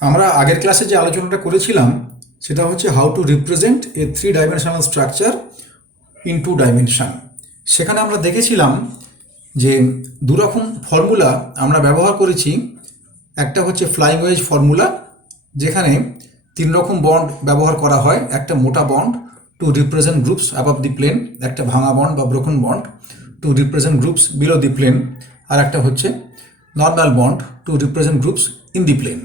আমরা আগের ক্লাসে যে আলোচনাটা করেছিলাম সেটা হচ্ছে how to represent a 3 dimensional structure in 2 dimension. সেখানে আমরা দেখেছিলাম যে দুরকম ফর্মুলা আমরা ব্যবহার করেছি। একটা হচ্ছে ফ্লাইং ওয়েজ ফর্মুলা, যেখানে 3 রকম বন্ড ব্যবহার করা হয়। একটা মোটা bond to represent groups above the plane, একটা ভাঙা বন্ড বা broken bond to represent groups below the plane, আর একটা হচ্ছে normal bond to represent groups in the plane.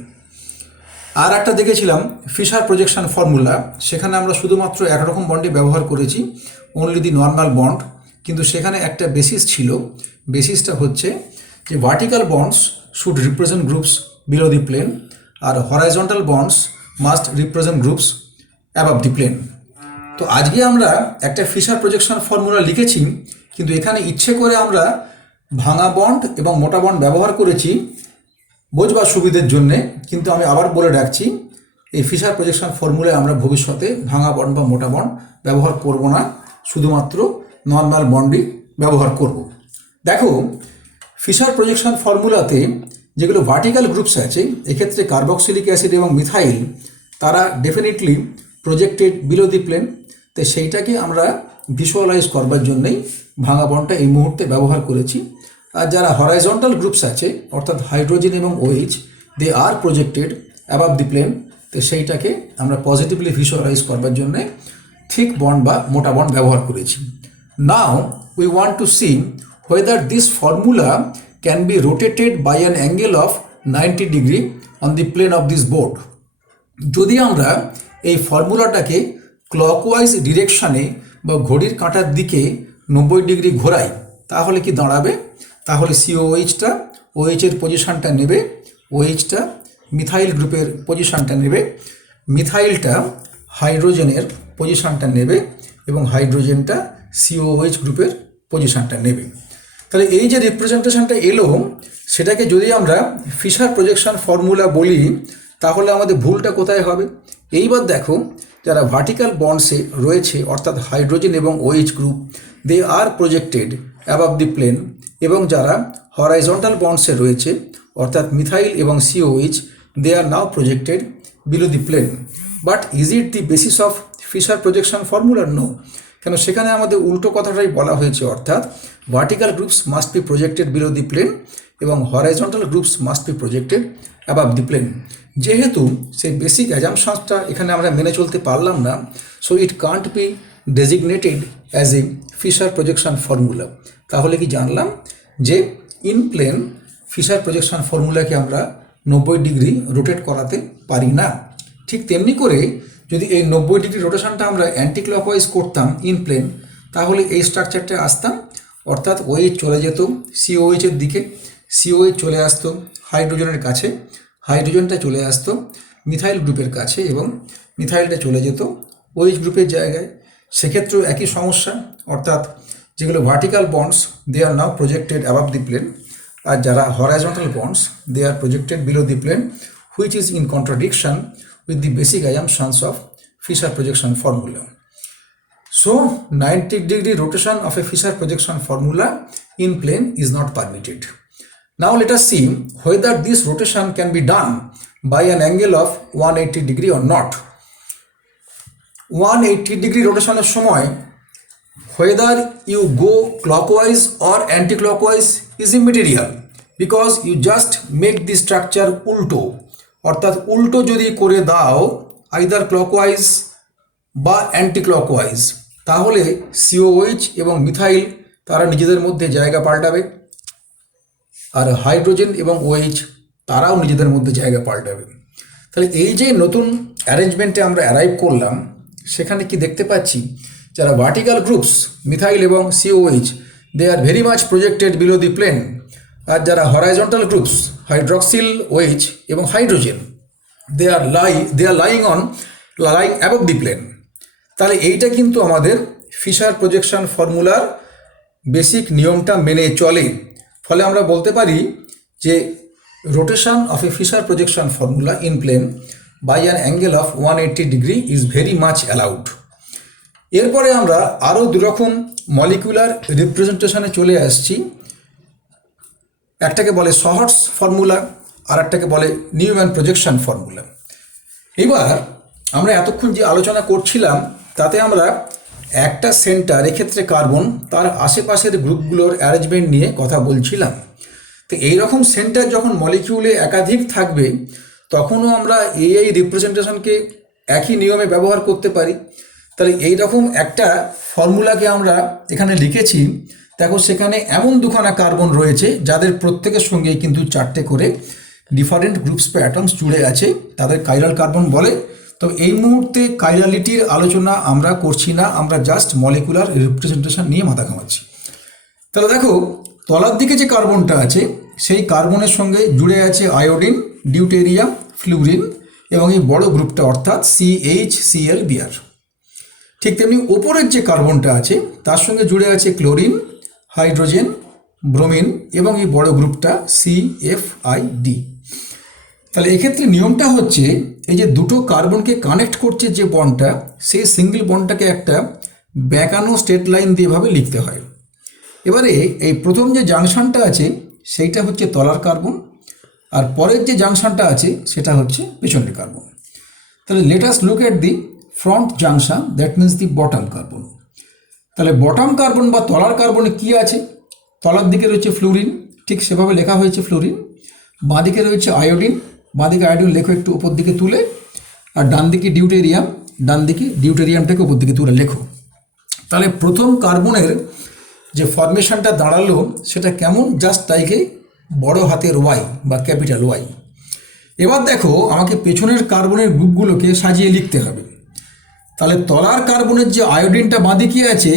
আর একটা দেখেছিলাম ফিশার প্রজেকশন ফর্মুলা, সেখানে আমরা শুধুমাত্র একরকম বন্ডে ব্যবহার করেছি, অনলি দি নর্মাল বন্ড। কিন্তু সেখানে একটা বেসিস ছিল। বেসিসটা হচ্ছে যে vertical bonds should represent groups below the plane, আর horizontal bonds must represent groups above the plane. তো আজকে আমরা একটা ফিশার প্রজেকশন ফর্মুলা লিখেছি, কিন্তু এখানে ইচ্ছে করে আমরা ভাঙা বন্ড এবং মোটা বন্ড ব্যবহার করেছি বোঝবার সুবিধের জন্যে। কিন্তু আমি আবার বলে রাখছি, এই ফিশার প্রজেকশন ফর্মুলায় আমরা ভবিষ্যতে ভাঙা বন্ড বা মোটা বন্ড ব্যবহার করব না, শুধুমাত্র নর্মাল বন্ডই ব্যবহার করব। দেখো, ফিশার প্রজেকশন ফর্মুলাতে যেগুলো ভার্টিক্যাল গ্রুপস আছে, এক্ষেত্রে কার্বক্সিলিক অ্যাসিড এবং মিথাইল, তারা definitely projected below the plane. তো সেইটাকে আমরা ভিজুয়ালাইজ করবার জন্যই ভাঙা বন্ডটা এই মুহূর্তে ব্যবহার করেছি। আর যারা হরাইজন্টাল গ্রুপস আছে, অর্থাৎ হাইড্রোজেন এবং OH, they are projected above the plane. তো সেইটাকে আমরা পজিটিভলি ভিজুয়ালাইজ করবার জন্যে থিক বন্ড বা মোটা বন্ড ব্যবহার করেছি। Now we want to see whether this formula can be rotated by an angle of 90 degree on the plane of this board. যদি আমরা এই ফর্মুলাটাকে ক্লকওয়াইজ ডিরেকশানে বা ঘড়ির কাঁটার দিকে 90 ডিগ্রি ঘোরাই, তাহলে কি দাঁড়াবে? তাহলে সিওএইচটা ওএইচের পজিশানটা নেবে, ওএইচটা মিথাইল গ্রুপের পজিশানটা নেবে, মিথাইলটা হাইড্রোজেনের পজিশানটা নেবে, এবং হাইড্রোজেনটা সিওএইচ গ্রুপের পজিশানটা নেবে। তাহলে এই যে রিপ্রেজেন্টেশনটা এলো, সেটাকে যদি আমরা ফিশার প্রজেকশন ফর্মুলা বলি, তাহলে আমাদের ভুলটা কোথায় হবে? এইবার দেখো, যারা ভার্টিক্যাল বন্ডসে রয়েছে, অর্থাৎ হাইড্রোজেন এবং OH group, they are projected above the plane, এবং যারা হরাইজন্টাল বন্ডসে রয়েছে, অর্থাৎ মিথাইল এবং COH, they are now projected below the plane. But is it the basis of Fischer projection formula? No. কেন সেখানে আমাদের উল্টো কথাটাই বলা হয়েছে, অর্থাৎ vertical groups must be projected below the plane এবং horizontal groups must be projected above the plane. যেহেতু সেই বেসিক অ্যাজাম্পশনসটা এখানে আমরা মেনে চলতে পারলাম না, so it can't be designated as a Fischer projection formula. তাহলে কি জানলাম যে ইন প্লেন ফিশার প্রজেকশন ফর্মুলাকে আমরা 90 ডিগ্রি রোটেট করাতে পারি না। ঠিক তেমনি করে যদি এই 90 ডিগ্রি রোটেশনটা আমরা অ্যান্টি ক্লকওয়াইজ করতাম ইন প্লেন, তাহলে এই স্ট্রাকচারটা আসতাম, অর্থাৎ ওএইচ চলে যেত সিওএইচের দিকে, সিওএইচ চলে আসতো হাইড্রোজেনের কাছে, হাইড্রোজেনটা চলে আসতো মিথাইল গ্রুপের কাছে, এবং মিথাইলটা চলে যেত ওএইচ গ্রুপের জায়গায়। সেক্ষেত্রেও একই সমস্যা, অর্থাৎ যেগুলো vertical bonds, they are now projected above the plane, আর যারা horizontal bonds, they are projected below the plane, which is in contradiction with the basic assumptions of Fisher projection formula. So 90 degree rotation of a Fisher projection formula in plane is not permitted. Now let us see whether this rotation can be done by an angle of 180 degree or not. 180 degree rotation এর সময় whether you go clockwise or anti-clockwise is immaterial, because you just make the structure উল্টো। অর্থাৎ উল্টো যদি করে দাও either clockwise বা anti clockwise, তাহলে সিওএইচ এবং মিথাইল তারা নিজেদের মধ্যে জায়গা পাল্টাবে, আর হাইড্রোজেন এবং ওএইচ তারাও নিজেদের মধ্যে জায়গা পাল্টাবে। তাহলে এই যে নতুন অ্যারেঞ্জমেন্টে আমরা অ্যারাইভ করলাম, সেখানে কি দেখতে পাচ্ছি, যারা ভার্টিক্যাল গ্রুপস মিথাইল এবং COH, they are very much projected below the plane, আর যারা হরাইজন্টাল গ্রুপস হাইড্রক্সিল ওএইচ এবং hydrogen, they are lying above the plane. তাহলে এইটা কিন্তু আমাদের ফিশার প্রজেকশন ফর্মুলার বেসিক নিয়মটা মেনে চলে। ফলে আমরা বলতে পারি যে rotation of a Fischer projection formula in plane by an angle of 180 degree is very much allowed. এরপরে আমরা আরও দুরকম মলিকুলার রিপ্রেজেন্টেশনে চলে আসছি। একটাকে বলে শহর্টস ফর্মুলা, আর একটাকে বলে নিউম্যান প্রজেকশন ফর্মুলা। এবার আমরা এতক্ষণ যে আলোচনা করছিলাম তাতে আমরা একটা সেন্টার, এক্ষেত্রে কার্বন, তার আশেপাশের গ্রুপগুলোর অ্যারেঞ্জমেন্ট নিয়ে কথা বলছিলাম। তো এইরকম সেন্টার যখন মলিকিউলে একাধিক থাকবে তখনও আমরা এই রিপ্রেজেন্টেশনকে একই নিয়মে ব্যবহার করতে পারি। তাহলে এইরকম একটা ফর্মুলাকে আমরা এখানে লিখেছি। দেখো সেখানে এমন দুখানা কার্বন রয়েছে যাদের প্রত্যেকের সঙ্গেই কিন্তু 4টে করে ডিফারেন্ট গ্রুপস বা অ্যাটমস জুড়ে আছে, তাদের কাইরাল কার্বন বলে। তো এই মুহূর্তে কাইরালিটির আলোচনা আমরা করছি না, আমরা জাস্ট মলিকুলার রিপ্রেজেন্টেশন নিয়ে মাথা ঘামাচ্ছি। তাহলে দেখো তলার দিকে যে কার্বনটা আছে সেই কার্বনের সঙ্গে জুড়ে আছে আয়োডিন, ডিউটেরিয়াম, ফ্লুরিন এবং এই বড় গ্রুপটা অর্থাৎ CHCl-Br। ঠিক তেমনি ওপরের যে কার্বনটা আছে তার সঙ্গে জুড়ে আছে ক্লোরিন, হাইড্রোজেন, ব্রোমিন এবং এই বড় গ্রুপটা CFID। তাহলে এক্ষেত্রে নিয়মটা হচ্ছে এই যে দুটো কার্বনকে কানেক্ট করছে যে বন্ডটা, সেই সিঙ্গেল বন্ডটাকে একটা বেঁকানো স্ট্রেট লাইন দিয়ে ভাবে লিখতে হয়। এবারে এই প্রথম যে জাংশনটা আছে সেইটা হচ্ছে তলার কার্বন, আর পরের যে জাংশনটা আছে সেটা হচ্ছে পেছনের কার্বন। তাহলে let us look at the front junction, that means the bottom carbon. তাহলে বটম কার্বন বা তলার কার্বনে কি আছে? তলার দিকে রয়েছে ফ্লুরিন, ঠিক সেভাবে লেখা হয়েছে ফ্লুরিন। বাঁদিকে রয়েছে আয়োডিন, বাঁদিকে আয়োডিন লেখো একটু উপর দিকে তুলে, আর ডান দিকে ডিউটেরিয়াম, ডান দিকে ডিউটেরিয়ামটাকে উপর দিকে তুলে লেখো। তাহলে প্রথম কার্বনের যে ফরমেশনটা দাঁড়ালো সেটা কেমন? জাস্ট তাইকে বড় হাতের ওয়াই বা ক্যাপিটাল ওয়াই। এবার দেখো আমাকে পেছনের কার্বনের গ্রুপগুলোকে সাজিয়ে লিখতে হবে। তাহলে তলার কার্বনের যে আয়োডিনটা বাঁদিকে আছে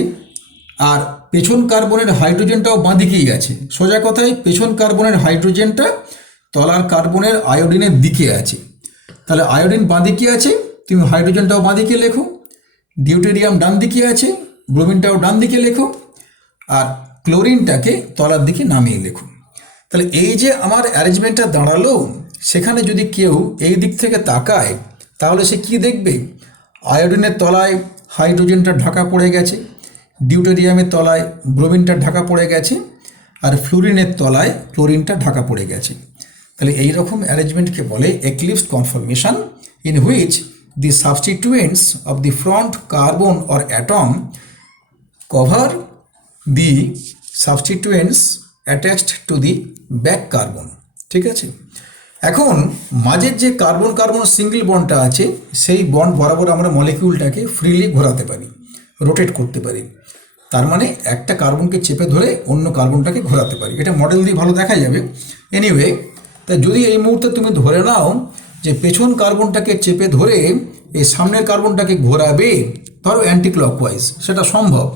আর পেছন কার্বনের হাইড্রোজেনটাও বাঁদিকেই আছে। সোজা কথায় পেছন কার্বনের হাইড্রোজেনটা তলার কার্বনের আয়োডিনের দিকে আছে। তাহলে আয়োডিন বাঁদিকে আছে, তুমি হাইড্রোজেনটাও বাঁদিকে লেখো, ডিউটেরিয়াম ডান দিকে আছে, ব্রোমিনটাও ডান দিকে লেখো, আর ক্লোরিনটাকে তলার দিকে নামিয়ে লেখো। তাহলে এই যে আমার অ্যারেঞ্জমেন্টটা দাঁড়ালো, সেখানে যদি কেউ এই দিক থেকে তাকায় তাহলে সে কি দেখবে? আয়োডিনের তলায় হাইড্রোজেনটা ঢাকা পড়ে গেছে, ডিউটেরিয়ামের তলায় ব্রোমিনটা ঢাকা পড়ে গেছে, আর ফ্লুরিনের তলায় ক্লোরিনটা ঢাকা পড়ে গেছে। তাহলে এই রকম অ্যারেঞ্জমেন্টকে বলে eclipsed conformation, in which the substituents of the front carbon or atom cover the substituents attached to the back carbon. ঠিক আছে, এখন মাঝের যে কার্বন কার্বন সিঙ্গেল বন্ডটা আছে সেই বন্ড বরাবর আমরা মলিকিউলটাকে ফ্রিলি ঘোরাতে পারি, রোটেট করতে পারি। তার মানে একটা কার্বনকে চেপে ধরে অন্য কার্বনটাকে ঘোরাতে পারি। এটা মডেল দিয়ে ভালো দেখা যাবে। এনিওয়ে, তাই যদি এই মুহূর্তে তুমি ধরে নাও যে পেছন কার্বনটাকে চেপে ধরে এই সামনের কার্বনটাকে ঘোরাবে, ধরো অ্যান্টি ক্লকওয়াইজ, সেটা সম্ভব।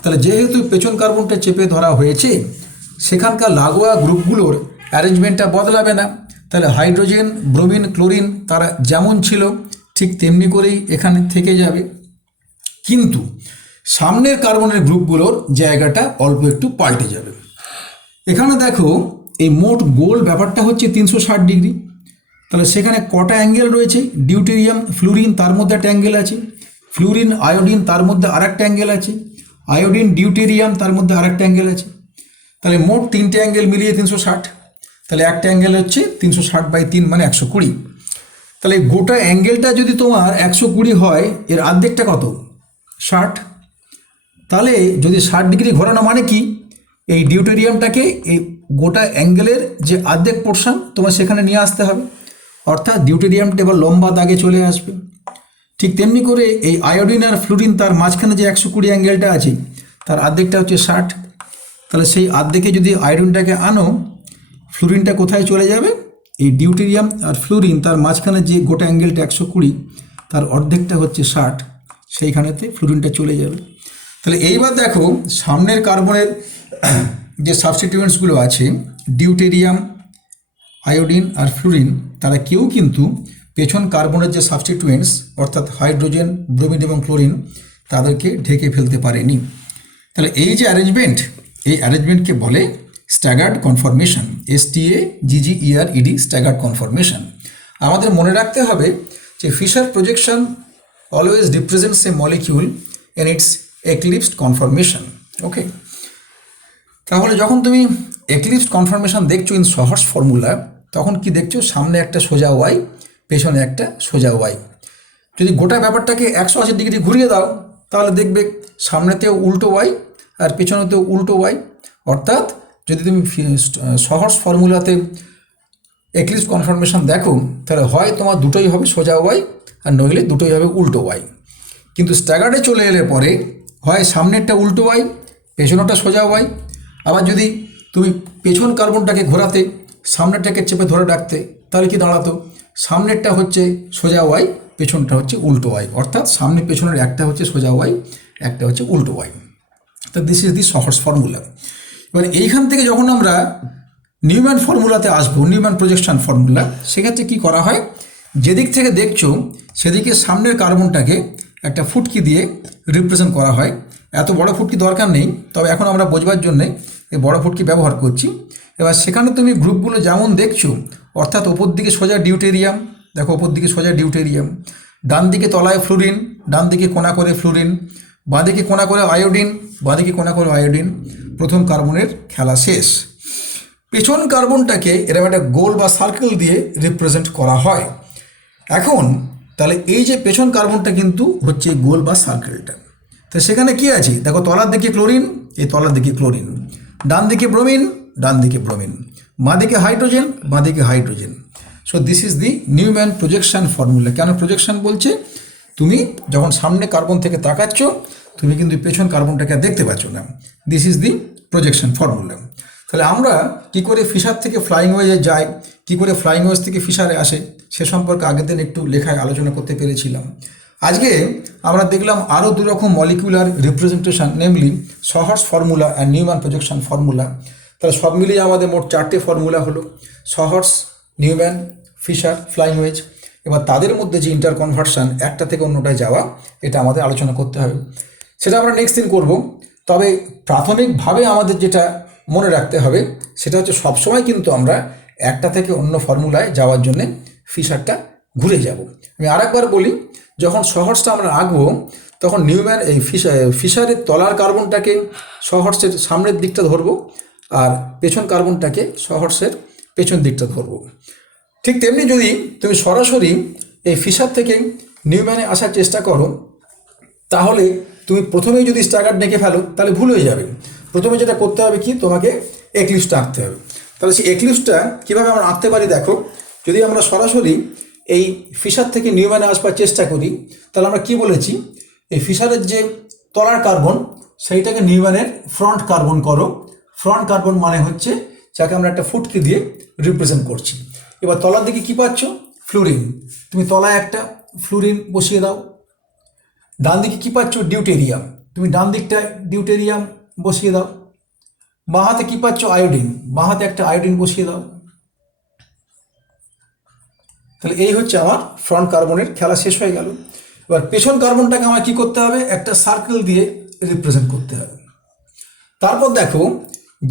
তাহলে যেহেতু পেছন কার্বনটা চেপে ধরা হয়েছে সেখানকার লাগোয়া গ্রুপগুলোর অ্যারেঞ্জমেন্টটা বদলাবে না। তাহলে হাইড্রোজেন, ব্রোমিন, ক্লোরিন তারা যেমন ছিল ঠিক তেমনি করেই এখানে থেকে যাবে, কিন্তু সামনের কার্বনের গ্রুপগুলোর জায়গাটা অল্প একটু পাল্টে যাবে। এখানে দেখো এই মোট গোল ব্যাপারটা হচ্ছে 360 ডিগ্রি। তাহলে সেখানে কটা অ্যাঙ্গেল রয়েছে? ডিউটেরিয়াম, ফ্লুরিন, তার মধ্যে একটা অ্যাঙ্গেল আছে, ফ্লুরিন, আয়োডিন, তার মধ্যে আর একটা অ্যাঙ্গেল আছে, আয়োডিন, ডিউটেরিয়াম, তার মধ্যে আর একটা অ্যাঙ্গেল আছে। তাহলে মোট 3টে অ্যাঙ্গেল মিলিয়ে 360। তাহলে একটা অ্যাঙ্গেল হচ্ছে 360/3 মানে 120। তাহলে গোটা অ্যাঙ্গেলটা যদি তোমার 120 হয়, এর অর্ধেকটা কত? 60। তাহলে যদি 60 ডিগ্রি ঘোরানো মানে কি? এই ডিউটেরিয়ামটাকে এই গোটা অ্যাঙ্গেলের যে অর্ধেক পোর্শন তোমার সেখানে নিয়ে আসতে হবে, অর্থাৎ ডিউটেরিয়ামটা এবার লম্বা দাগে চলে আসবে। ঠিক তেমনি করে এই আয়োডিন আর ফ্লুরিন তার মাঝখানে যে 120 অ্যাঙ্গেলটা আছে তার অর্ধেকটা হচ্ছে 60। তাহলে সেই অর্ধেকে যদি আয়োডিনটাকে আনো, ফ্লুরিনটা কোথায় চলে যাবে? এই ডিউটেরিয়াম আর ফ্লুরিন তার মাঝখানে যে গোটা অ্যাঙ্গেলটা 120, তার অর্ধেকটা হচ্ছে 60, সেইখানেতে ফ্লুরিনটা চলে যাবে। তাহলে এইবার দেখো সামনের কার্বনের যে সাবস্টিটিউয়েন্টসগুলো আছে, ডিউটেরিয়াম, আয়োডিন আর ফ্লুরিন, তারা কেউ কিন্তু পেছন কার্বনের যে সাবস্টিটিউয়েন্টস অর্থাৎ হাইড্রোজেন, ব্রোমিন এবং ক্লোরিন তাদেরকে ঢেকে ফেলতে পারেনি। তাহলে এই যে অ্যারেঞ্জমেন্ট, এই অ্যারেঞ্জমেন্টকে বলে staggered conformation, STAGGERED, staggered conformation. আমাদের মনে রাখতে হবে যে Fischer projection always represents a molecule in its eclipsed conformation. Okay, তাহলে যখন তুমি এক্লিপসড কনফরমেশন দেখছো ইন সহর্স ফর্মুলা, তখন কি দেখছো, সামনে একটা সোজা ওয়াই, পেছনে একটা সোজা ওয়াই। যদি গোটা ব্যাপারটাকে 180 ডিগ্রি ঘুরিয়ে দাও তাহলে দেখবে সামনেতেও উল্টো ওয়াই আর পেছনেতেও উল্টো ওয়াই। অর্থাৎ যদি তুমি সহজ ফর্মুলাতে এক্লিপস কনফার্মেশন দেখো তাহলে হয় তোমার দুটোই হবে সোজা ওয়াই আর নইলে দুটোই হবে উল্টো ওয়াই। কিন্তু স্ট্যাগার্ডে চলে এলে পরে হয় সামনেরটা উল্টো ওয়াই, পেছনেরটা সোজা ওয়াই। আবার যদি তুমি পেছন কার্বনটাকে ঘোরাতে, সামনেরটাকে চেপে ধরে রাখতে, তাহলে কি দাঁড়াতো, সামনেরটা হচ্ছে সোজা ওয়াই, পেছনটা হচ্ছে উল্টো ওয়াই। অর্থাৎ সামনে পেছনের একটা হচ্ছে সোজা ওয়াই, একটা হচ্ছে উল্টো ওয়াই। তো দিস ইজ দি সহজ ফর্মুলা। এবার এইখান থেকে যখন আমরা নিউম্যান ফর্মুলাতে আসবো, নিউম্যান প্রজেকশন ফর্মুলা, সেক্ষেত্রে কি করা হয়, যেদিক থেকে দেখছো সেদিকে সামনের কার্বনটাকে একটা ফুটকি দিয়ে রিপ্রেজেন্ট করা হয়। এত বড় ফুটকি দরকার নেই, তবে এখন আমরা বোঝবার জন্যে এই বড় ফুটকি ব্যবহার করছি। এবার সেখানে তুমি গ্রুপগুলো যেমন দেখছো, অর্থাৎ ওপর দিকে সোজা ডিউটেরিয়াম, দেখো ওপর দিকে সোজা ডিউটেরিয়াম, ডান দিকে তলায় ফ্লুরিন, ডান দিকে কোণা করে ফ্লুরিন, বাঁ দিকে কোণা করে আয়োডিন, বাঁ দিকে কোণা করে আয়োডিন। প্রথম কার্বনের খেলা শেষ। পেছন কার্বনটাকে এরকম একটা গোল বা সার্কেল দিয়ে রিপ্রেজেন্ট করা হয়। এখন তাহলে এই যে পেছন কার্বনটা কিন্তু হচ্ছে গোল বা সার্কেলটা। তো সেখানে কি আছে দেখো, তলার দিকে ক্লোরিন, এই তলার দিকে ক্লোরিন, ডান দিকে ব্রোমিন, ডান দিকে ব্রোমিন, বাঁ দিকে হাইড্রোজেন, বাঁ দিকে hydrogen. So this is the Newman projection formula. কেন প্রজেকশন বলছে, তুমি যখন সামনে কার্বন থেকে তাকাচ্ছ তুমি কিন্তু পেছন কার্বনটাকে দেখতে পাচ্ছ না। This is the projection formula. তাহলে আমরা কি করে ফিশার থেকে ফ্লাইং ওয়েজে যাই, কি করে ফ্লাইং ওয়েজ থেকে ফিশারে আসে, সে সম্পর্কে আগের দিন একটু লেখায় আলোচনা করতে পেরেছিলাম। আজকে আমরা দেখলাম আরও দুরকম molecular representation, namely sawhorse formula and Newman projection formula. তাহলে সব মিলিয়ে আমাদের মোট 4টে ফর্মুলা হলো, sawhorse, Newman, Fischer, flying wedge. এবার তাদের মধ্যে যে ইন্টার কনভার্সন একটা থেকে অন্যটায় যাওয়া, এটা আমাদের আলোচনা করতে হবে। সেটা আমরা নেক্সট দিন করব। তবে প্রাথমিকভাবে আমাদের যেটা মনে রাখতে হবে সেটা হচ্ছে সবসময় কিন্তু আমরা একটা থেকে অন্য ফর্মুলায় যাওয়ার জন্যে ফিশারটা ঘুরে যাব। আমি আরেকবার বলি, যখন সহর্সটা আমরা আঁকবো তখন নিউম্যান এই ফিশারের তলার কার্বনটাকে সহর্সের সামনের দিকটা ধরবো আর পেছন কার্বনটাকে সহর্সের পেছন দিকটা ধরবো। ঠিক তেমনি যদি তুমি সরাসরি এই ফিশার থেকে নিউম্যানে আসার চেষ্টা করো তাহলে তুমি প্রথমেই যদি স্ট্যাগার্ড ডেকে ফেলো তাহলে ভুল হয়ে যাবে। প্রথমে যেটা করতে হবে কি, তোমাকে এক্লিপসটা আঁকতে হবে। তাহলে সেই এক্লিপসটা কীভাবে আমরা আঁকতে পারি দেখো, যদি আমরা সরাসরি এই ফিশার থেকে নিউম্যানে আসবার চেষ্টা করি তাহলে আমরা কি বলেছি, এই ফিশারের যে তলার কার্বন সেইটাকে নিউম্যানের ফ্রন্ট কার্বন করো। ফ্রন্ট কার্বন মানে হচ্ছে যাকে আমরা একটা ফুটকি দিয়ে রিপ্রেজেন্ট করছি। এবার তলার দিকে কি পাচ্ছ, ফ্লুরিন, তুমি তলায় একটা ফ্লুরিন বসিয়ে দাও। ডান দিকে কী পাচ্ছ, ডিউটেরিয়াম, তুমি ডান দিকটায় ডিউটেরিয়াম বসিয়ে দাও। বাঁ হাতে কী পাচ্ছ, আয়োডিন, বাঁ হাতে একটা আয়োডিন বসিয়ে দাও। তাহলে এই হচ্ছে আমার ফ্রন্ট কার্বনের খেলা শেষ হয়ে গেল। এবার পেছন কার্বনটাকে আমার কী করতে হবে, একটা সার্কেল দিয়ে রিপ্রেজেন্ট করতে হবে। তারপর দেখো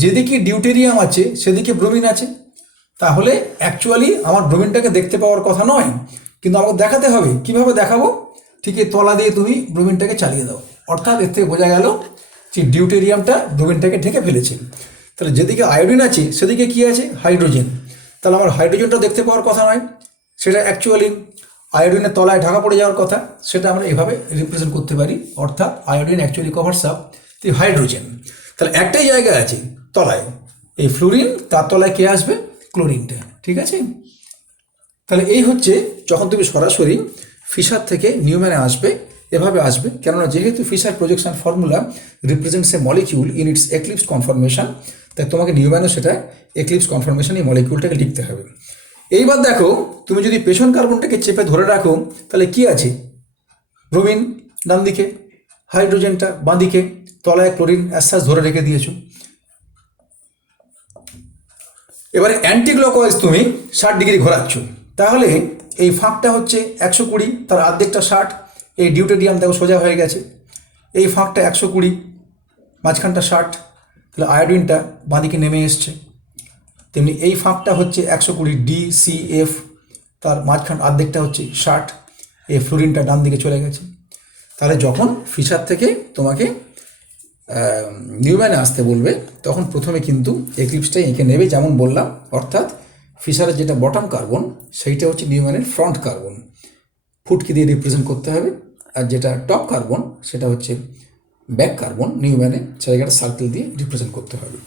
যেদিকে ডিউটেরিয়াম আছে সেদিকে ব্রোমিন আছে, তাহলে অ্যাকচুয়ালি আমার ব্রোমিনটাকে দেখতে পাওয়ার কথা নয়, কিন্তু আমাকে দেখাতে হবে। কিভাবে দেখাবো, ঠিক এই তলা দিয়ে তুমি ব্রোমিনটাকে চালিয়ে দাও। অর্থাৎ এর থেকে বোঝা গেল যে ডিউটেরিয়ামটা ব্রোমিনটাকে ঢেকে ফেলেছে। তাহলে যেদিকে আয়োডিন আছে সেদিকে কি আছে, হাইড্রোজেন। তাহলে আমার হাইড্রোজেনটা দেখতে পাওয়ার কথা নয়, সেটা অ্যাকচুয়ালি আয়োডিনের তলায় ঢাকা পড়ে যাওয়ার কথা। সেটা আমরা এভাবে রিপ্রেজেন্ট করতে পারি, অর্থাৎ আয়োডিন অ্যাকচুয়ালি কভারস আপ দি হাইড্রোজেন। তাহলে একটাই জায়গা আছে তলায়, এই ফ্লুরিন, তার তলায় কে আসবে, ক্লোরিনটা। ঠিক আছে, তাহলে এই হচ্ছে যখন তুমি সরাসরি ফিশার থেকে নিউম্যানে আসবে, এভাবে আসবে। কেননা যেহেতু Fischer projection formula represents a molecule in its eclipse conformation, তাই তোমাকে নিউম্যানও সেটা এক্লিপস কনফরমেশন এই মলিকিউলটাকে লিখতে হবে। এইবার দেখো তুমি যদি পেছন কার্বনটাকে চেপে ধরে রাখো তাহলে কি আছে, ব্রোমিন ডান দিকে, হাইড্রোজেনটা বাঁ দিকে, তলায় ক্লোরিন অ্যাসাস ধরে রেখে দিয়েছো। এবারে অ্যান্টি ক্লকওয়াইজ তুমি 60 ডিগ্রি ঘোরাচ্ছ, তাহলে এই ফাঁকটা হচ্ছে 120, তার অর্ধেকটা 60। এই ডিউটেরিয়াম দেখো সোজা হয়ে গেছে, এই ফাঁকটা 120, মাঝখানটা 60, তাহলে আয়োডিনটা বাঁদিকে নেমে এসছে। তেমনি এই ফাঁকটা হচ্ছে 120 DCF, তার মাঝখান অর্ধেকটা হচ্ছে 60, এই ফ্লুরিনটা ডান দিকে চলে গেছে। তাহলে যখন ফিশার থেকে তোমাকে নিউম্যানে আসতে বলবে তখন প্রথমে কিন্তু এক্লিপসটাই এঁকে নেবে, যেমন বললাম। অর্থাৎ ফিশারের যেটা বটম কার্বন সেইটা হচ্ছে নিউম্যানের ফ্রন্ট কার্বন, ফুটকি দিয়ে রিপ্রেজেন্ট করতে হবে। আর যেটা টপ কার্বন সেটা হচ্ছে ব্যাক কার্বন, নিউম্যানে জায়গাটা সার্কেল দিয়ে রিপ্রেজেন্ট করতে হবে।